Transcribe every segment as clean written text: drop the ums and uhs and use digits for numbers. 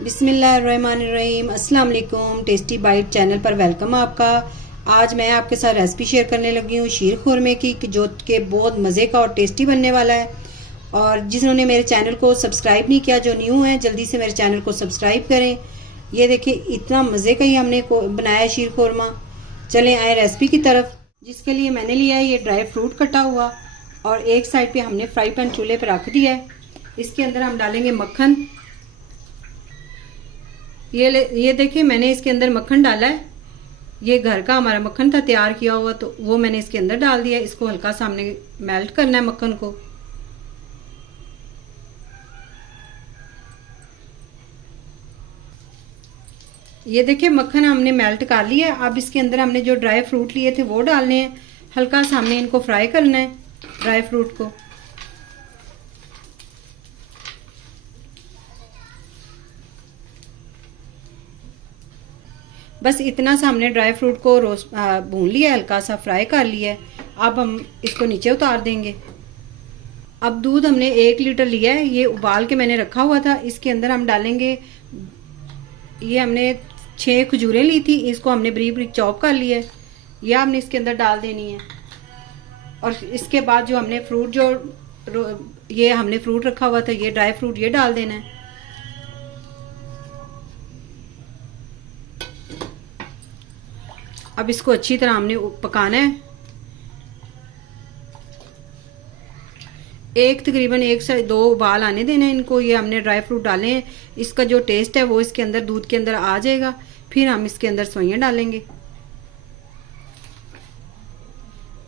बिस्मिल्लाहिर्रहमानिर्रहीम। अस्सलाम वालेकुम। टेस्टी बाइट चैनल पर वेलकम आपका। आज मैं आपके साथ रेसिपी शेयर करने लगी हूँ शीर खुरमे की, जो कि बहुत मज़े का और टेस्टी बनने वाला है। और जिन्होंने मेरे चैनल को सब्सक्राइब नहीं किया, जो न्यू हैं, जल्दी से मेरे चैनल को सब्सक्राइब करें। ये देखिए इतना मज़े का ही हमने बनाया शीर खुरमा। चलें आए रेसिपी की तरफ। जिसके लिए मैंने लिया है ये ड्राई फ्रूट कटा हुआ, और एक साइड पे हमने फ्राई पैन चूल्हे पर रख दिया है। इसके अंदर हम डालेंगे मक्खन। ये देखिए मैंने इसके अंदर मक्खन डाला है। ये घर का हमारा मक्खन था तैयार किया हुआ, तो वो मैंने इसके अंदर डाल दिया। इसको हल्का सा हमने मेल्ट करना है मक्खन को। ये देखिए मक्खन हमने मेल्ट कर लिया। अब इसके अंदर हमने जो ड्राई फ्रूट लिए थे वो डालने हैं। हल्का सा हमने इनको फ्राई करना है ड्राई फ्रूट को। बस इतना सा हमने ड्राई फ्रूट को रोस्ट भून लिया, हल्का सा फ्राई कर लिया है। अब हम इसको नीचे उतार देंगे। अब दूध हमने 1 लीटर लिया है, ये उबाल के मैंने रखा हुआ था। इसके अंदर हम डालेंगे, ये हमने 6 खजूरें ली थी, इसको हमने बारीक बारीक चॉप कर लिया है। यह हमने इसके अंदर डाल देनी है। और इसके बाद जो हमने फ्रूट ये हमने फ्रूट रखा हुआ था, ये ड्राई फ्रूट ये डाल देना है। अब इसको अच्छी तरह हमने पकाना है। तकरीबन 1 से 2 उबाल आने देना है इनको। ये हमने ड्राई फ्रूट डाले हैं, इसका जो टेस्ट है वो इसके अंदर दूध के अंदर आ जाएगा। फिर हम इसके अंदर सेवइयां डालेंगे।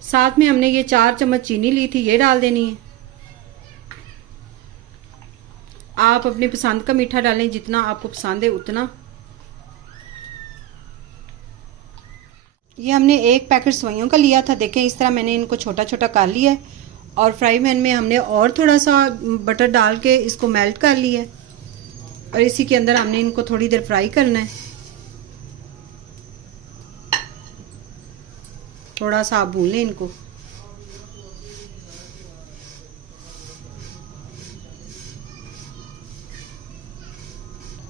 साथ में हमने ये 4 चम्मच चीनी ली थी, ये डाल देनी है। आप अपनी पसंद का मीठा डालें, जितना आपको पसंद है उतना। ये हमने 1 पैकेट सेवइयों का लिया था। देखें इस तरह मैंने इनको छोटा छोटा कर लिया है। और फ्राई पैन में हमने और थोड़ा सा बटर डाल के इसको मेल्ट कर लिया है। और इसी के अंदर हमने इनको थोड़ी देर फ्राई करना है। थोड़ा सा आप भून लें इनको।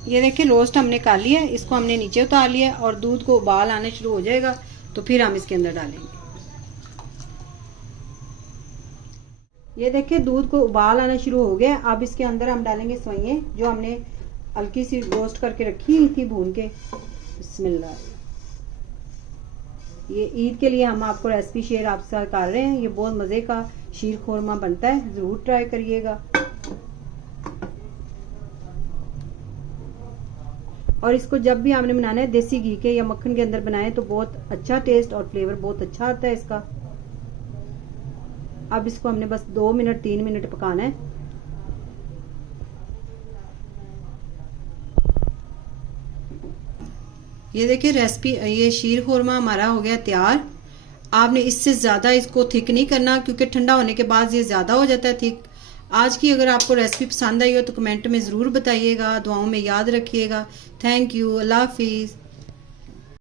ये देखिए रोस्ट हमने कर लिया है, इसको हमने नीचे उतार लिया है। और दूध को उबाल आने शुरू हो जाएगा तो फिर हम इसके अंदर डालेंगे। ये देखिए दूध को उबाल आना शुरू हो गया। अब इसके अंदर हम डालेंगे सेवइयां, जो हमने हल्की सी रोस्ट करके रखी हुई थी भून के। बिस्मिल्लाह। ये ईद के लिए हम आपको रेसिपी शेयर आपके साथ कर रहे हैं। ये बहुत मज़े का शीर खुरमा बनता है, ज़रूर ट्राई करिएगा। और इसको जब भी आपने बनाना है देसी घी के या मक्खन के अंदर बनाए तो बहुत अच्छा टेस्ट और फ्लेवर बहुत अच्छा आता है इसका। अब इसको हमने बस 2 मिनट 3 मिनट पकाना है। ये देखिए रेसिपी, ये शीर खुरमा हमारा हो गया तैयार। आपने इससे ज़्यादा इसको थिक नहीं करना, क्योंकि ठंडा होने के बाद ये ज़्यादा हो जाता है थिक। आज की अगर आपको रेसिपी पसंद आई हो तो कमेंट में ज़रूर बताइएगा। दुआओं में याद रखिएगा। Thank you. अल्लाह हाफिज़।